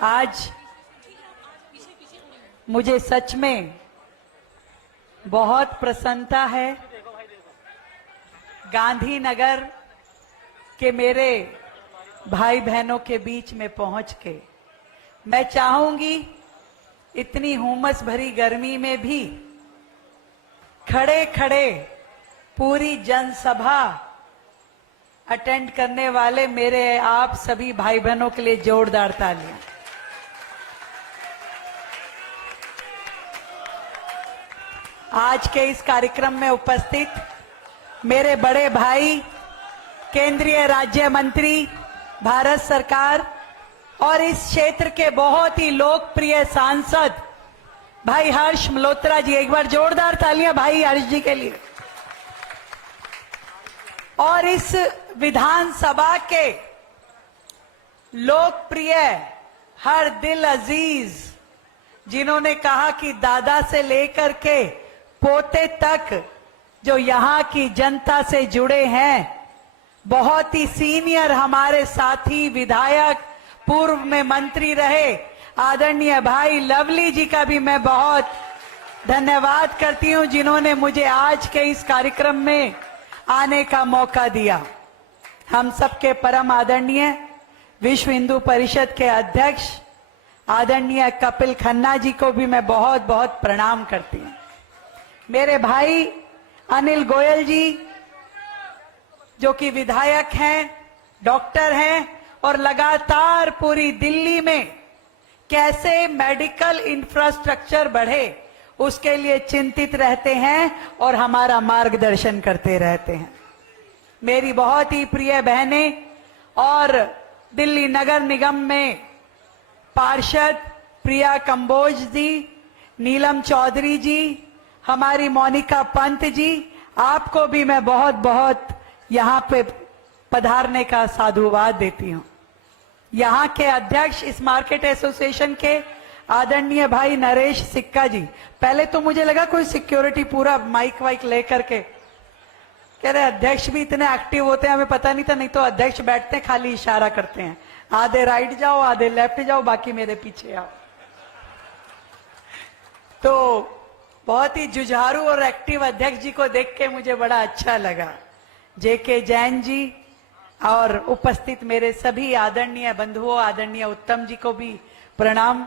आज मुझे सच में बहुत प्रसन्नता है गांधीनगर के मेरे भाई बहनों के बीच में पहुंच के। मैं चाहूंगी इतनी हुमस भरी गर्मी में भी खड़े खड़े पूरी जनसभा अटेंड करने वाले मेरे आप सभी भाई बहनों के लिए जोरदार तालियां। आज के इस कार्यक्रम में उपस्थित मेरे बड़े भाई, केंद्रीय राज्य मंत्री, भारत सरकार और इस क्षेत्र के बहुत ही लोकप्रिय सांसद भाई हर्ष मल्होत्रा जी, एक बार जोरदार तालियां भाई हर्ष जी के लिए। और इस विधानसभा के लोकप्रिय हर दिल अजीज, जिन्होंने कहा कि दादा से लेकर के पोते तक जो यहाँ की जनता से जुड़े हैं, बहुत ही सीनियर हमारे साथी विधायक, पूर्व में मंत्री रहे आदरणीय भाई लवली जी का भी मैं बहुत धन्यवाद करती हूं, जिन्होंने मुझे आज के इस कार्यक्रम में आने का मौका दिया। हम सबके परम आदरणीय विश्व हिंदू परिषद के अध्यक्ष आदरणीय कपिल खन्ना जी को भी मैं बहुत बहुत प्रणाम करती हूं। मेरे भाई अनिल गोयल जी, जो कि विधायक हैं, डॉक्टर हैं और लगातार पूरी दिल्ली में कैसे मेडिकल इंफ्रास्ट्रक्चर बढ़े उसके लिए चिंतित रहते हैं और हमारा मार्गदर्शन करते रहते हैं। मेरी बहुत ही प्रिय बहनें और दिल्ली नगर निगम में पार्षद प्रिया कंबोज जी, नीलम चौधरी जी, हमारी मोनिका पंत जी, आपको भी मैं बहुत बहुत यहाँ पे पधारने का साधुवाद देती हूँ। यहाँ के अध्यक्ष इस मार्केट एसोसिएशन के आदरणीय भाई नरेश सिक्का जी, पहले तो मुझे लगा कोई सिक्योरिटी पूरा माइक वाइक लेकर के, कह रहे अध्यक्ष भी इतने एक्टिव होते हैं, हमें पता नहीं था। नहीं तो अध्यक्ष बैठते हैं, खाली इशारा करते हैं, आधे राइट जाओ, आधे लेफ्ट जाओ, बाकी मेरे पीछे आओ। तो बहुत ही जुझारू और एक्टिव अध्यक्ष जी को देख के मुझे बड़ा अच्छा लगा। जेके जैन जी और उपस्थित मेरे सभी आदरणीय बंधुओं, आदरणीय उत्तम जी को भी प्रणाम।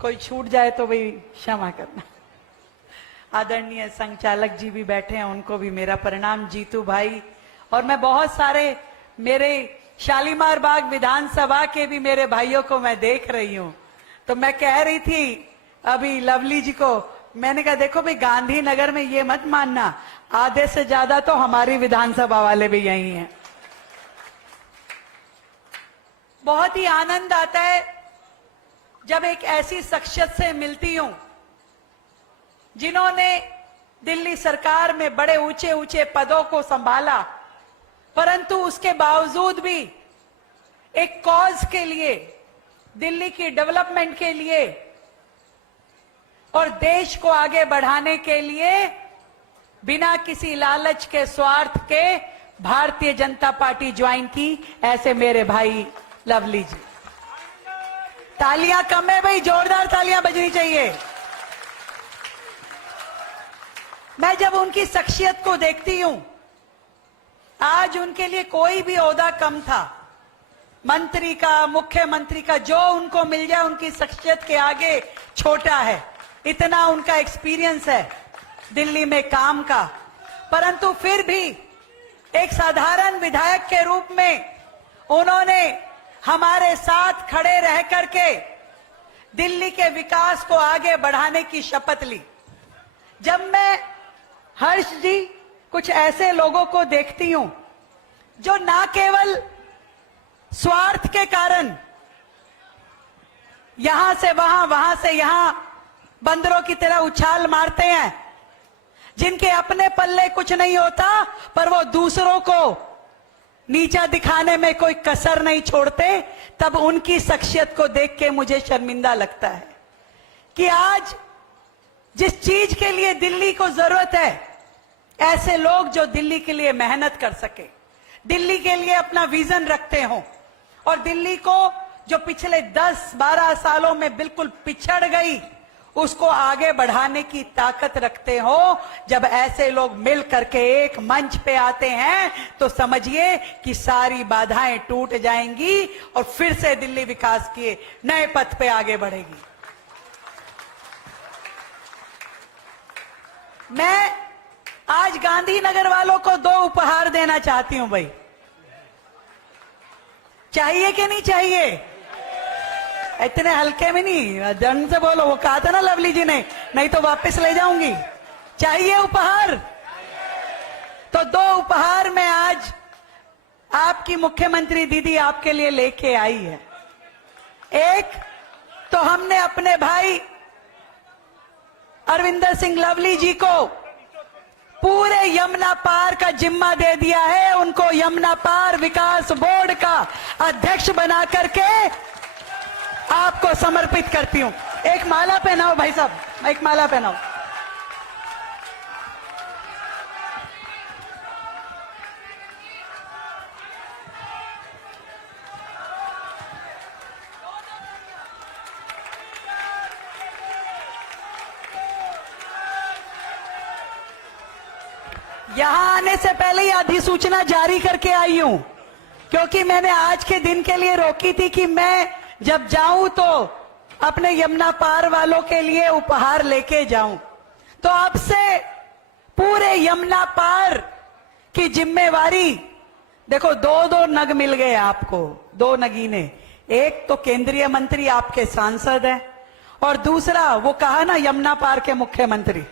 कोई छूट जाए तो भाई क्षमा करना। आदरणीय संचालक जी भी बैठे हैं, उनको भी मेरा प्रणाम। जीतू भाई और मैं बहुत सारे मेरे शालीमार बाग विधानसभा के भी मेरे भाइयों को मैं देख रही हूं। तो मैं कह रही थी अभी लवली जी को, मैंने कहा देखो भाई गांधीनगर में ये मत मानना, आधे से ज्यादा तो हमारी विधानसभा वाले भी यही हैं। बहुत ही आनंद आता है जब एक ऐसी शख्सियत से मिलती हूं जिन्होंने दिल्ली सरकार में बड़े ऊंचे ऊंचे पदों को संभाला, परंतु उसके बावजूद भी एक कॉज के लिए, दिल्ली की डेवलपमेंट के लिए और देश को आगे बढ़ाने के लिए बिना किसी लालच के, स्वार्थ के भारतीय जनता पार्टी ज्वाइन की, ऐसे मेरे भाई लवली जी। तालियां कम है भाई, जोरदार तालियां बजनी चाहिए। मैं जब उनकी शख्सियत को देखती हूं, आज उनके लिए कोई भी ओहदा कम था, मंत्री का, मुख्यमंत्री का, जो उनको मिल जाए उनकी शख्सियत के आगे छोटा है। इतना उनका एक्सपीरियंस है दिल्ली में काम का, परंतु फिर भी एक साधारण विधायक के रूप में उन्होंने हमारे साथ खड़े रह करके दिल्ली के विकास को आगे बढ़ाने की शपथ ली। जब मैं हर्ष जी कुछ ऐसे लोगों को देखती हूं जो ना केवल स्वार्थ के कारण यहां से वहां, वहां से यहां बंदरों की तरह उछाल मारते हैं, जिनके अपने पल्ले कुछ नहीं होता, पर वो दूसरों को नीचा दिखाने में कोई कसर नहीं छोड़ते, तब उनकी शख्सियत को देख के मुझे शर्मिंदा लगता है कि आज जिस चीज के लिए दिल्ली को जरूरत है, ऐसे लोग जो दिल्ली के लिए मेहनत कर सके, दिल्ली के लिए अपना विजन रखते हो और दिल्ली को जो पिछले 10-12 सालों में बिल्कुल पिछड़ गई, उसको आगे बढ़ाने की ताकत रखते हो। जब ऐसे लोग मिल करके एक मंच पे आते हैं तो समझिए कि सारी बाधाएं टूट जाएंगी और फिर से दिल्ली विकास के नए पथ पे आगे बढ़ेगी। मैं आज गांधीनगर वालों को 2 उपहार देना चाहती हूं भाई। चाहिए कि नहीं चाहिए? इतने हल्के में नहीं, दंड से बोलो। वो कहा था ना लवली जी ने, नहीं तो वापस ले जाऊंगी। चाहिए उपहार? तो 2 उपहार मैं आज आपकी मुख्यमंत्री दीदी आपके लिए लेके आई है। एक तो हमने अपने भाई अरविंदर सिंह लवली जी को पूरे यमुना पार का जिम्मा दे दिया है। उनको यमुना पार विकास बोर्ड का अध्यक्ष बना करके आपको समर्पित करती हूं। एक माला पहनाओ भाई साहब, एक माला पहनाओ। यहां आने से पहले ही अधिसूचना जारी करके आई हूं, क्योंकि मैंने आज के दिन के लिए रोकी थी कि मैं जब जाऊं तो अपने यमुना पार वालों के लिए उपहार लेके जाऊं। तो आपसे पूरे यमुना पार की जिम्मेवारी, देखो 2-2 नग मिल गए आपको, 2 नगीने। एक तो केंद्रीय मंत्री आपके सांसद है, और दूसरा वो कहा ना यमुना पार के मुख्यमंत्री।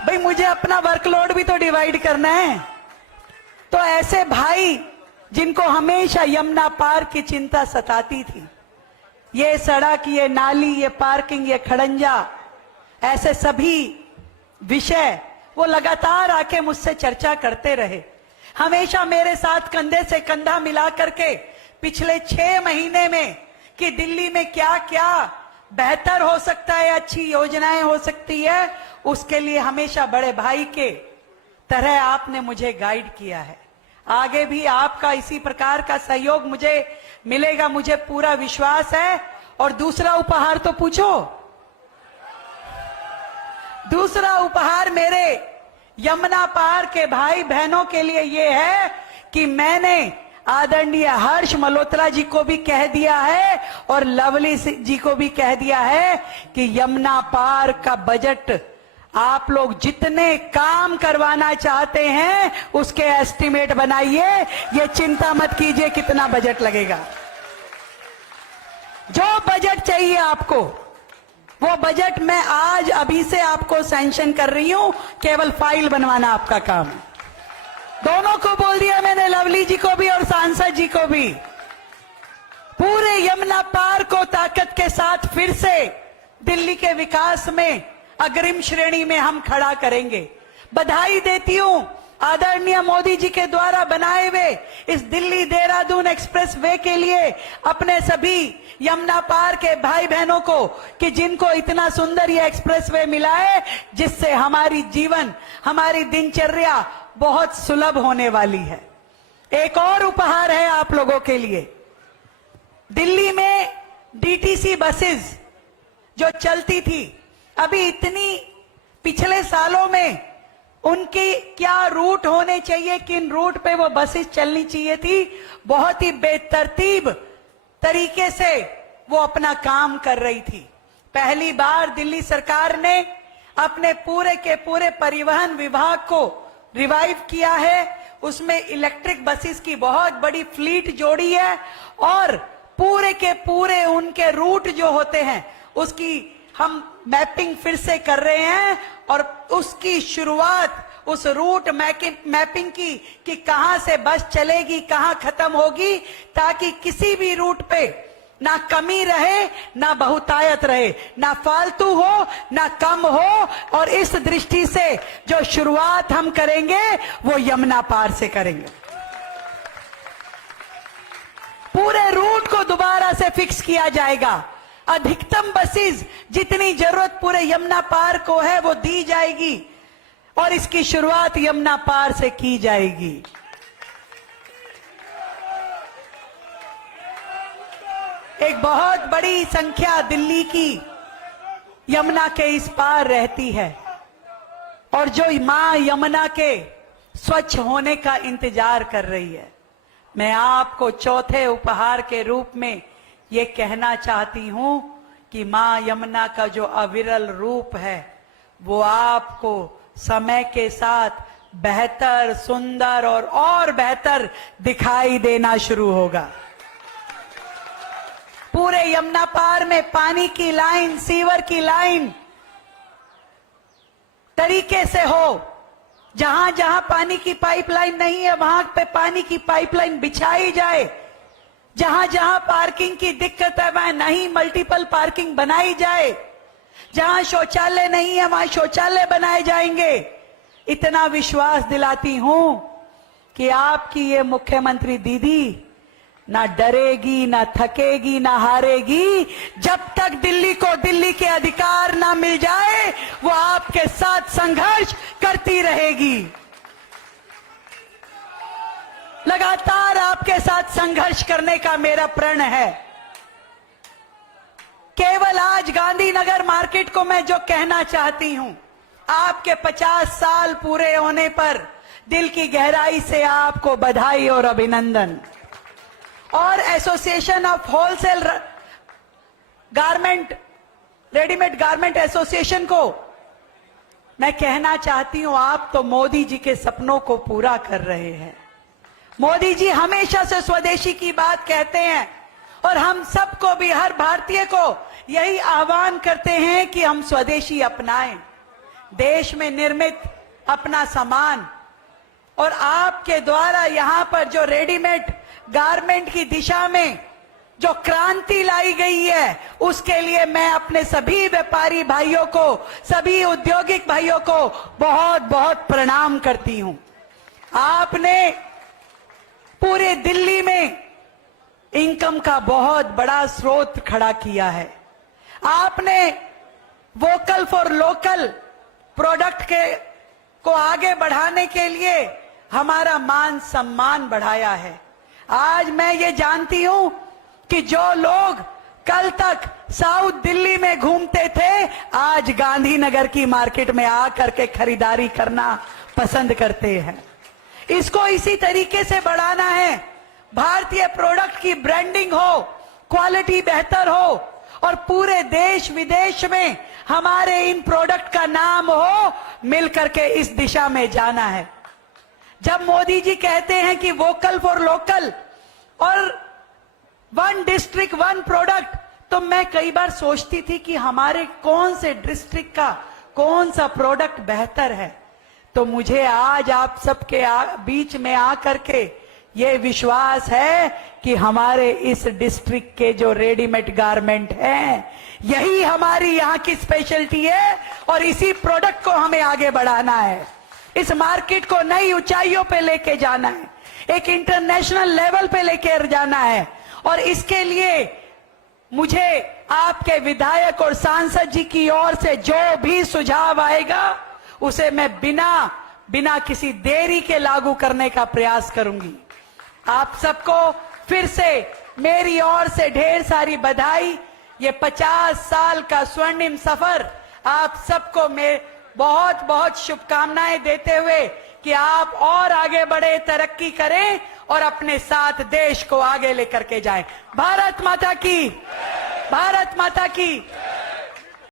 भाई मुझे अपना वर्कलोड भी तो डिवाइड करना है। तो ऐसे भाई जिनको हमेशा यमुना पार की चिंता सताती थी, ये सड़क, ये नाली, ये पार्किंग, ये खड़ंजा, ऐसे सभी विषय वो लगातार आके मुझसे चर्चा करते रहे। हमेशा मेरे साथ कंधे से कंधा मिला करके पिछले 6 महीने में कि दिल्ली में क्या क्या बेहतर हो सकता है, अच्छी योजनाएं हो सकती है, उसके लिए हमेशा बड़े भाई के तरह आपने मुझे गाइड किया है। आगे भी आपका इसी प्रकार का सहयोग मुझे मिलेगा, मुझे पूरा विश्वास है। और दूसरा उपहार तो पूछो। दूसरा उपहार मेरे यमुना पार के भाई बहनों के लिए यह है कि मैंने आदरणीय हर्ष मल्होत्रा जी को भी कह दिया है और लवली जी को भी कह दिया है कि यमुना पार का बजट आप लोग जितने काम करवाना चाहते हैं उसके एस्टिमेट बनाइए। ये चिंता मत कीजिए कितना बजट लगेगा। जो बजट चाहिए आपको वो बजट मैं आज अभी से आपको सैंक्शन कर रही हूं, केवल फाइल बनवाना आपका काम है। दोनों को बोल दिया मैंने, लवली जी को भी और सांसद जी को भी। पूरे यमुना पार को ताकत के साथ फिर से दिल्ली के विकास में अग्रिम श्रेणी में हम खड़ा करेंगे। बधाई देती हूं आदरणीय मोदी जी के द्वारा बनाए हुए इस दिल्ली देहरादून एक्सप्रेस वे के लिए अपने सभी यमुना पार के भाई बहनों को कि जिनको इतना सुंदर ये एक्सप्रेस वे मिला है, जिससे हमारी जीवन, हमारी दिनचर्या बहुत सुलभ होने वाली है। एक और उपहार है आप लोगों के लिए। दिल्ली में डीटीसी बसेस जो चलती थी, अभी इतनी पिछले सालों में उनकी क्या रूट होने चाहिए, किन रूट पे वो बसेस चलनी चाहिए थी, बहुत ही बेतरतीब तरीके से वो अपना काम कर रही थी। पहली बार दिल्ली सरकार ने अपने पूरे के पूरे परिवहन विभाग को रिवाइव किया है। उसमें इलेक्ट्रिक बसेस की बहुत बड़ी फ्लीट जोड़ी है और पूरे के पूरे उनके रूट जो होते हैं उसकी हम मैपिंग फिर से कर रहे हैं और उसकी शुरुआत उस रूट मैपिंग की कि कहां से बस चलेगी, कहां खत्म होगी, ताकि किसी भी रूट पे ना कमी रहे, ना बहुतायत रहे, ना फालतू हो, ना कम हो। और इस दृष्टि से जो शुरुआत हम करेंगे वो यमुना पार से करेंगे। पूरे रूट को दोबारा से फिक्स किया जाएगा। अधिकतम बसेस जितनी जरूरत पूरे यमुना पार को है वो दी जाएगी और इसकी शुरुआत यमुना पार से की जाएगी। एक बहुत बड़ी संख्या दिल्ली की यमुना के इस पार रहती है और जो मां यमुना के स्वच्छ होने का इंतजार कर रही है। मैं आपको चौथे उपहार के रूप में ये कहना चाहती हूं कि मां यमुना का जो अविरल रूप है वो आपको समय के साथ बेहतर, सुंदर और बेहतर दिखाई देना शुरू होगा। पूरे यमुना पार में पानी की लाइन, सीवर की लाइन तरीके से हो। जहां जहां पानी की पाइपलाइन नहीं है वहां पे पानी की पाइपलाइन बिछाई जाए। जहां जहां पार्किंग की दिक्कत है वहां नहीं मल्टीपल पार्किंग बनाई जाए। जहां शौचालय नहीं है वहां शौचालय बनाए जाएंगे। इतना विश्वास दिलाती हूं कि आपकी ये मुख्यमंत्री दीदी ना डरेगी, ना थकेगी, ना हारेगी। जब तक दिल्ली को दिल्ली के अधिकार ना मिल जाए वो आपके साथ संघर्ष करती रहेगी। लगातार आपके साथ संघर्ष करने का मेरा प्रण है। केवल आज गांधीनगर मार्केट को मैं जो कहना चाहती हूं, आपके 50 साल पूरे होने पर दिल की गहराई से आपको बधाई और अभिनंदन। और association of wholesale garment, readymade garment association को मैं कहना चाहती हूं, आप तो मोदी जी के सपनों को पूरा कर रहे हैं। मोदी जी हमेशा से स्वदेशी की बात कहते हैं और हम सबको भी, हर भारतीय को यही आह्वान करते हैं कि हम स्वदेशी अपनाएं, देश में निर्मित अपना सामान। और आपके द्वारा यहां पर जो रेडीमेड गारमेंट की दिशा में जो क्रांति लाई गई है उसके लिए मैं अपने सभी व्यापारी भाइयों को, सभी औद्योगिक भाइयों को बहुत बहुत प्रणाम करती हूं। आपने पूरे दिल्ली में इनकम का बहुत बड़ा स्रोत खड़ा किया है। आपने वोकल फॉर लोकल प्रोडक्ट को आगे बढ़ाने के लिए हमारा मान सम्मान बढ़ाया है। आज मैं ये जानती हूं कि जो लोग कल तक साउथ दिल्ली में घूमते थे आज गांधीनगर की मार्केट में आकर के खरीदारी करना पसंद करते हैं। इसको इसी तरीके से बढ़ाना है। भारतीय प्रोडक्ट की ब्रांडिंग हो, क्वालिटी बेहतर हो और पूरे देश विदेश में हमारे इन प्रोडक्ट का नाम हो, मिलकर के इस दिशा में जाना है। जब मोदी जी कहते हैं कि वोकल फॉर लोकल और 1 डिस्ट्रिक्ट 1 प्रोडक्ट, तो मैं कई बार सोचती थी कि हमारे कौन से डिस्ट्रिक्ट का कौन सा प्रोडक्ट बेहतर है। तो मुझे आज आप सबके बीच में आकर के ये विश्वास है कि हमारे इस डिस्ट्रिक्ट के जो रेडीमेड गारमेंट हैं यही हमारी यहाँ की स्पेशलिटी है और इसी प्रोडक्ट को हमें आगे बढ़ाना है। इस मार्केट को नई ऊंचाइयों पे लेके जाना है, एक इंटरनेशनल लेवल पे लेके जाना है। और इसके लिए मुझे आपके विधायक और सांसद जी की ओर से जो भी सुझाव आएगा उसे मैं बिना किसी देरी के लागू करने का प्रयास करूंगी। आप सबको फिर से मेरी ओर से ढेर सारी बधाई। ये 50 साल का स्वर्णिम सफर आप सबको मैं बहुत बहुत शुभकामनाएं देते हुए कि आप और आगे बढ़े, तरक्की करें और अपने साथ देश को आगे लेकर के जाएं। भारत माता की, भारत माता की।